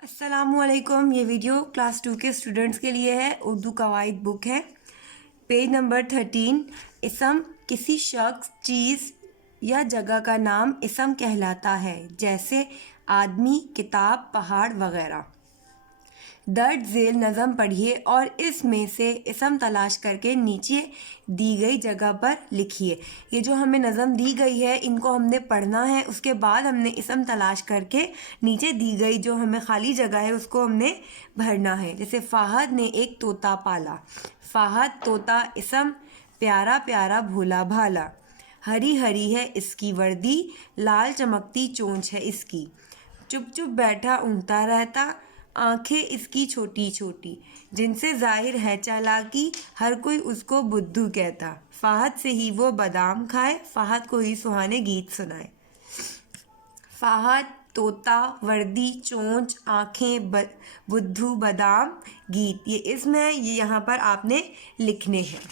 अस्सलामु अलैकुम। ये वीडियो क्लास 2 के स्टूडेंट्स के लिए है। उर्दू कवायद बुक है। Page number 13। इसम किसी शख्स, चीज़ या जगह का नाम इसम कहलाता है, जैसे आदमी, किताब, पहाड़ वगैरह। दर्ज झेल नज़म पढ़िए और इसमें से इसम तलाश करके नीचे दी गई जगह पर लिखिए। ये जो हमें नज़म दी गई है इनको हमने पढ़ना है, उसके बाद हमने इसम तलाश करके नीचे दी गई जो हमें खाली जगह है उसको हमने भरना है। जैसे फ़ाहद ने एक तोता पाला। फ़ाहद तोता इसम, प्यारा प्यारा भोला भाला। हरी हरी है इसकी वर्दी, लाल चमकती चोंच है इसकी। चुप चुप बैठा ऊँघता रहता, आंखें इसकी छोटी छोटी। जिनसे जाहिर है चालाकी, हर कोई उसको बुद्धू कहता। फ़ाहद से ही वो बादाम खाए, फ़ाहद को ही सुहाने गीत सुनाए। फ़ाहद, तोता, वर्दी, चोंच, आंखें, बुद्धू, बादाम, गीत, ये इसमें है, ये यहाँ पर आपने लिखने हैं।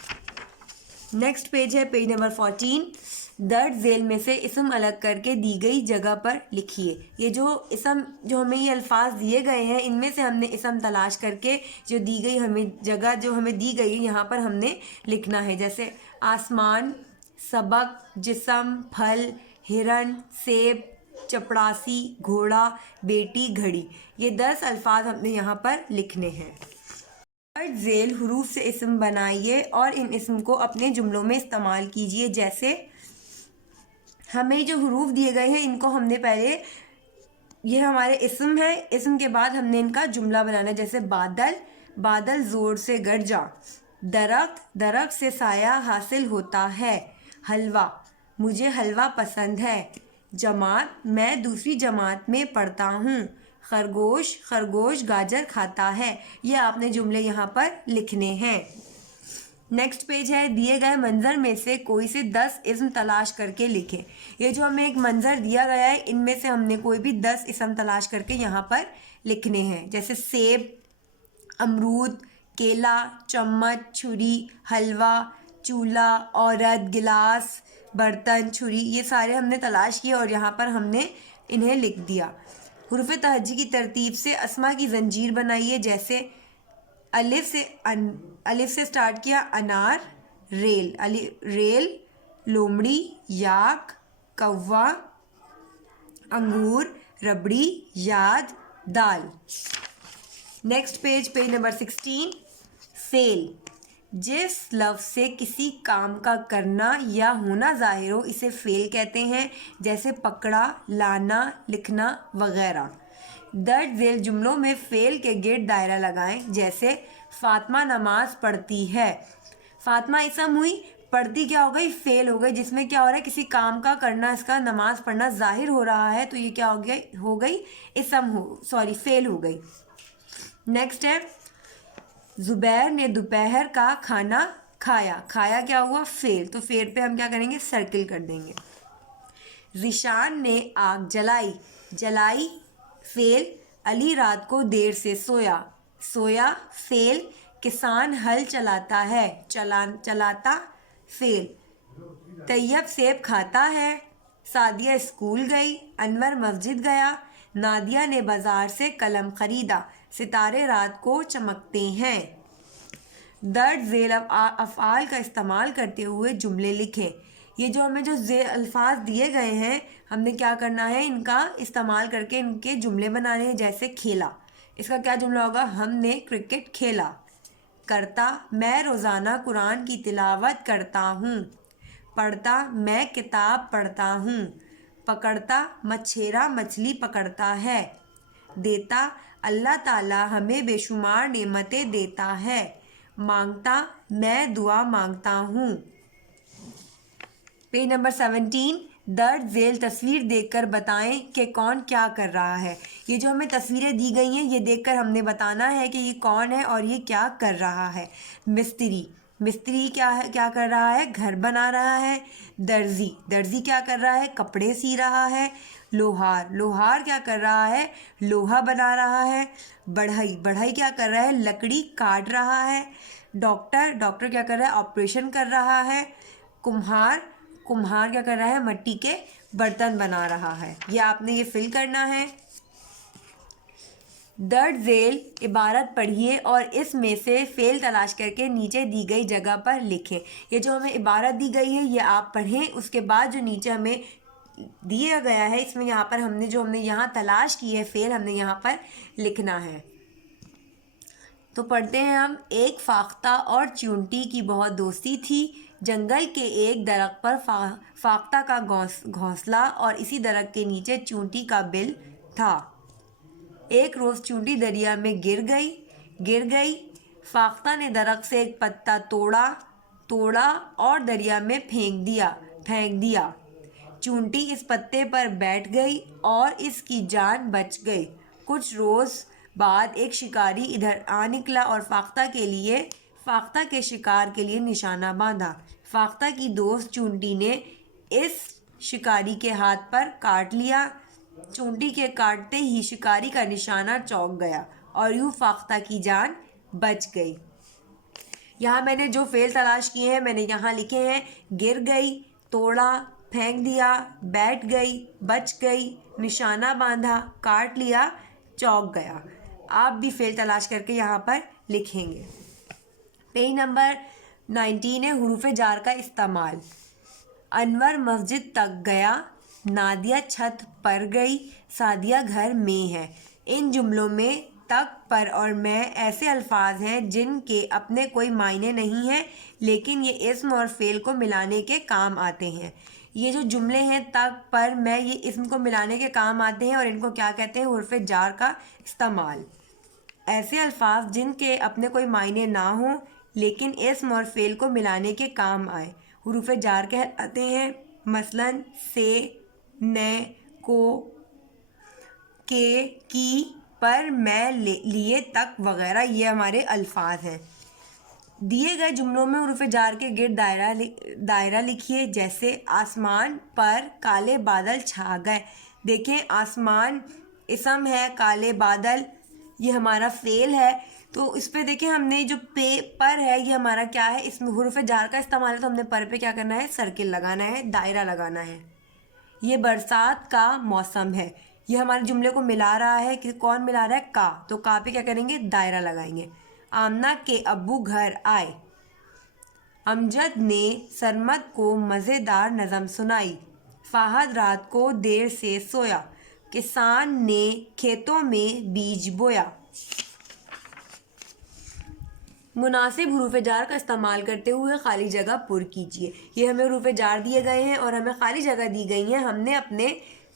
नेक्स्ट पेज है पेज नंबर 14। दर्ज झेल में से इसम अलग करके दी गई जगह पर लिखिए। ये जो इसम जो हमें ये अल्फाज दिए गए हैं इनमें से हमने इसम तलाश करके जो दी गई हमें जगह जो हमें दी गई है यहाँ पर हमने लिखना है। जैसे आसमान, सबक, जिस्म, फल, हिरन, सेब, चपड़ासी, घोड़ा, बेटी, घड़ी। ये 10 अल्फाज हमने यहाँ पर लिखने हैं। दर्ज झेल हुरूफ से इसम बनाइए और इन इसम को अपने जुमलों में इस्तेमाल कीजिए। जैसे हमें जो हुरूफ दिए गए हैं इनको हमने पहले, ये हमारे इसम है, इसम के बाद हमने इनका जुमला बनाना है। जैसे बादल, बादल ज़ोर से गरजा। दरख्त, दरख्त से साया हासिल होता है। हलवा, मुझे हलवा पसंद है। जमात, मैं दूसरी जमात में पढ़ता हूँ। खरगोश, खरगोश गाजर खाता है। ये आपने जुमले यहाँ पर लिखने हैं। नेक्स्ट पेज है दिए गए मंजर में से कोई से 10 इसम तलाश करके लिखें। ये जो हमें एक मंजर दिया गया है इनमें से हमने कोई भी 10 इसम तलाश करके यहाँ पर लिखने हैं। जैसे सेब, अमरूद, केला, चम्मच, छुरी, हलवा, चूल्हा, औरत, गिलास, बर्तन, छुरी, ये सारे हमने तलाश किए और यहाँ पर हमने इन्हें लिख दिया। हुरूफ तहज्जी की तरतीब से अस्मा की जंजीर बनाइए। जैसे अलिफ से स्टार्ट किया, अनार, रेल, रेल, लोमड़ी, याक, कौवा, अंगूर, रबड़ी, याद, दाल। Next page page number 16। फेल, जिस लफ्ज़ से किसी काम का करना या होना ज़ाहिर हो इसे फ़ेल कहते हैं। जैसे पकड़ा, लाना, लिखना वगैरह। दर्ज झेल जुमलों में फ़ेल के गिर्द दायरा लगाएं। जैसे फ़ातिमा नमाज पढ़ती है। फ़ातिमा इसम हुई, पढ़ती क्या हो गई, फ़ेल हो गई, जिसमें क्या हो रहा है किसी काम का करना, इसका नमाज पढ़ना ज़ाहिर हो रहा है तो ये क्या हो गई इसम फ़ेल हो गई। नेक्स्ट है ज़ुबैर ने दोपहर का खाना खाया। खाया क्या हुआ, फेल, तो फेल पे हम क्या करेंगे, सर्किल कर देंगे। ज़िशान ने आग जलाई। जलाई फेल, अली रात को देर से सोया। सोया फेल, किसान हल चलाता है। चलाता फेल। तैयब सेब खाता है। सादिया स्कूल गई। अनवर मस्जिद गया। नादिया ने बाज़ार से कलम ख़रीदा। सितारे रात को चमकते हैं। दर्ज झेल अफ़आल का इस्तेमाल करते हुए जुमले लिखें। ये जो हमें जो अल्फाज दिए गए हैं हमने क्या करना है, इनका इस्तेमाल करके इनके जुमले बनाने हैं। जैसे खेला, इसका क्या जुमला होगा, हमने क्रिकेट खेला। करता, मैं रोज़ाना कुरान की तिलावत करता हूँ। पढ़ता, मैं किताब पढ़ता हूँ। पकड़ता, मछेरा मछली पकड़ता है। देता, अल्लाह ताला हमें बेशुमार नेमतें देता है। मांगता, मैं दुआ मांगता हूँ। Page number 17। दर्ज झेल तस्वीर देखकर बताएं कि कौन क्या कर रहा है। ये जो हमें तस्वीरें दी गई हैं ये देखकर हमने बताना है कि ये कौन है और ये क्या कर रहा है। मिस्त्री, मिस्त्री क्या कर रहा है, घर बना रहा है। दर्जी, दर्जी क्या कर रहा है, कपड़े सी रहा है। लोहार, लोहार क्या कर रहा है, लोहा बना रहा है। बढ़ई, बढ़ई क्या कर रहा है, लकड़ी काट रहा है। डॉक्टर, डॉक्टर क्या कर रहा है, ऑपरेशन कर रहा है। कुम्हार, कुम्हार क्या कर रहा है, मिट्टी के बर्तन बना रहा है। ये आपने ये फिल करना है। درج ذیل عبارت پڑھیے اور اس میں سے فعل تلاش کر کے نیچے دی گئی جگہ پر لکھیں. یہ جو ہمیں عبارت دی گئی ہے یہ آپ پڑھیں. اس کے بعد جو نیچے ہمیں دیا گیا ہے اس میں یہاں پر ہم نے یہاں تلاش کی ہے فعل ہم نے یہاں پر لکھنا ہے. تو پڑھتے ہیں ہم. ایک فاختہ اور چیونٹی کی بہت دوستی تھی. جنگل کے ایک درخت پر فاختہ کا گھونسلہ اور اسی درخت کے نیچے چیونٹی کا بل تھا. ایک روز چیونٹی دریا میں گر گئی. فاختہ نے درخت سے ایک پتا توڑا اور دریا میں پھینک دیا. چیونٹی اس پتے پر بیٹھ گئی اور اس کی جان بچ گئی. کچھ روز بعد ایک شکاری ادھر آ نکلا اور فاختہ کے شکار کے لیے نشانہ باندھا. فاختہ کی دوست چیونٹی نے اس شکاری کے ہاتھ پر کاٹ لیا. چیونٹی کے کاٹتے ہی شکاری کا نشانہ چوک گیا اور یوں فاختہ کی جان بچ گئی. یہاں میں نے جو فعل تلاش کیے ہیں میں نے یہاں لکھے ہیں. گر گئی، توڑا، پھینک دیا، بیٹھ گئی، بچ گئی، نشانہ باندھا، کاٹ لیا، چوک گیا. آپ بھی فعل تلاش کر کے یہاں پر لکھیں گے. پیج نمبر 19 ہے حروف جار کا استعمال. انور مسجد تک گیا، نادیہ چھت پر گئی، سعدیہ گھر میں ہے. ان جملوں میں تک، پر اور میں ایسے الفاظ ہیں جن کے اپنے کوئی معنی نہیں ہیں لیکن یہ اسم اور فعل کو ملانے کے کام آتے ہیں. یہ جو جملے ہیں تک، پر، میں، یہ اسم کو ملانے کے کام آتے ہیں اور ان کو کیا کہتے ہیں؟ حروف جار کا استعمال. ایسے الفاظ جن کے اپنے کوئی معنی نہ ہوں لیکن اسم اور فعل کو ملانے کے کام آئے حروف جار کہتے ہیں. مثلاً سے، نے، کو، کے، کی، پر، میں، لیے، تک وغیرہ یہ ہمارے الفاظ ہیں. دیے گئے جملوں میں حروف جار کے گرد دائرہ لکھیے. جیسے آسمان پر کالے بادل چھا گئے. دیکھیں آسمان اسم ہے، کالے بادل یہ ہمارا فعل ہے. تو اس پہ دیکھیں ہم نے جو پر ہے یہ ہمارا کیا ہے؟ اس میں حروف جار کا استعمال ہے تو ہم نے پر پہ کیا کرنا ہے؟ سرکل لگانا ہے، دائرہ لگانا ہے. یہ برسات کا موسم ہے. یہ ہمارے جملے کو ملا رہا ہے کہ کون ملا رہا ہے؟ کا. تو کا پہ کیا کریں گے؟ دائرہ لگائیں گے. آمنہ کے ابو گھر آئے. امجد نے سرمد کو مزیدار نظم سنائی. فہد رات کو دیر سے سویا. کسان نے کھیتوں میں بیج بویا. مناسب حروف جار کا استعمال کرتے ہوئے خالی جگہ پر کیجیے. یہ ہمیں حروف جار دیے گئے ہیں اور ہمیں خالی جگہ دی گئی ہیں. ہم نے اپنے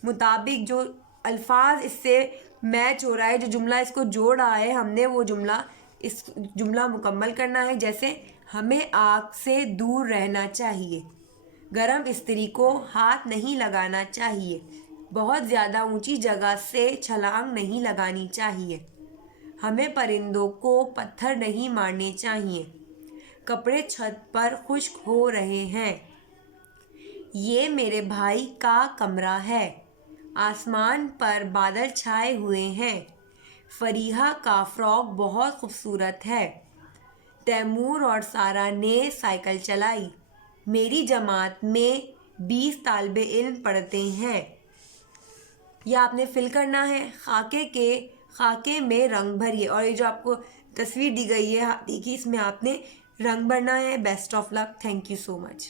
مطابق جو الفاظ اس سے میچ ہو رہا ہے، جو جملہ اس کو جوڑ رہا ہے، ہم نے وہ جملہ مکمل کرنا ہے. جیسے ہمیں آگ سے دور رہنا چاہیے. گرم استری کو ہاتھ نہیں لگانا چاہیے. بہت زیادہ اونچی جگہ سے چھلانگ نہیں لگانی چاہیے. ہمیں پرندوں کو پتھر نہیں مارنے چاہیے. کپڑے چھت پر خشک ہو رہے ہیں. یہ میرے بھائی کا کمرہ ہے. آسمان پر بادل چھائے ہوئے ہیں. فریحہ کا فراق بہت خوبصورت ہے. تیمور اور سارا نے سائیکل چلائی. میری جماعت میں 20 طالب علم پڑھتے ہیں. یہ آپ نے فل کرنا ہے. خاکے میں رنگ بھریے. اور یہ جو آپ کو تصویر دی گئی ہے ہاتھی کی، اس میں آپ نے رنگ بھرنا ہے. Best of luck. Thank you so much.